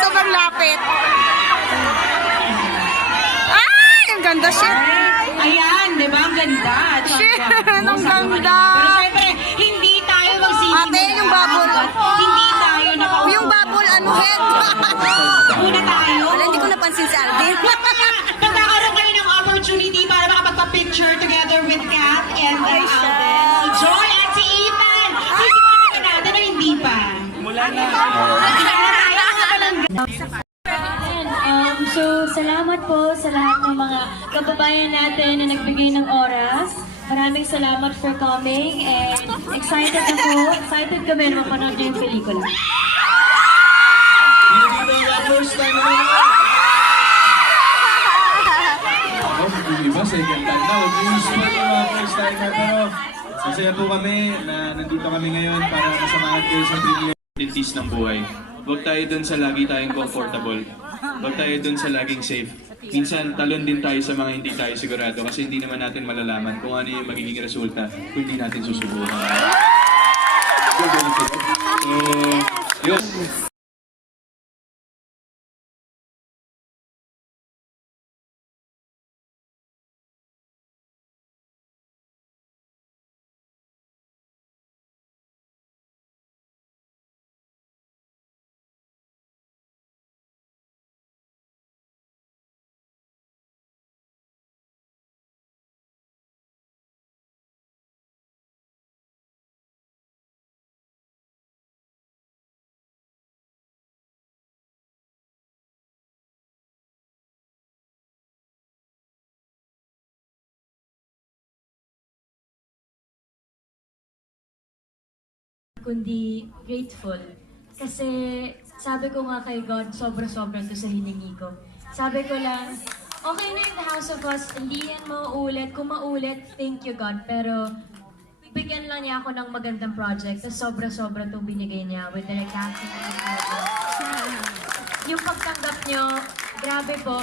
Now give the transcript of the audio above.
sobrang lapit. Ay, ang ganda, shit. Ayan, di ba? Ang ganda. Shit, ang ganda. Pero syempre, hindi tayo magsisimula. Ate, yung bubble. Hindi tayo nakaupo. Yung bubble, ano, head. Muna tayo. Wala, hindi ko napansin si Alvin. Magkakaroon kayo ng opportunity para makapagpa-picture together with Kat and Alvin. Si Joy at si Ethan. Sisipanan natin na hindi pa. Mula na. So, salamat po sa lahat ng mga kababayan natin na nagbigay ng oras. Maraming salamat for coming and excited kami na mapanood niyo yung pelikula. Dito ang first time na naman. Yung iba, second time na. Huwag yung mga first time na. Pero masaya po kami na nandito kami ngayon para masamahan kayo sa privilege ng buhay. Huwag tayo dun sa lagi tayong comfortable. Huwag tayo dun sa laging safe. Minsan, talon din tayo sa mga hindi tayo sigurado kasi hindi naman natin malalaman kung ano yung magiging resulta kung hindi natin susubukan. So, yun. Kundi grateful. Kasi sabi ko nga kay God, sobra-sobra to sa hiningi ko. Sabi ko lang, okay na yung The House of Us, hindi yan mauulit. Kung maulit, thank you God. Pero bigyan lang niya ako ng magandang project. Tapos sobra-sobra to binigay niya with the casting and everything. Yung pagtanggap niyo, grabe po.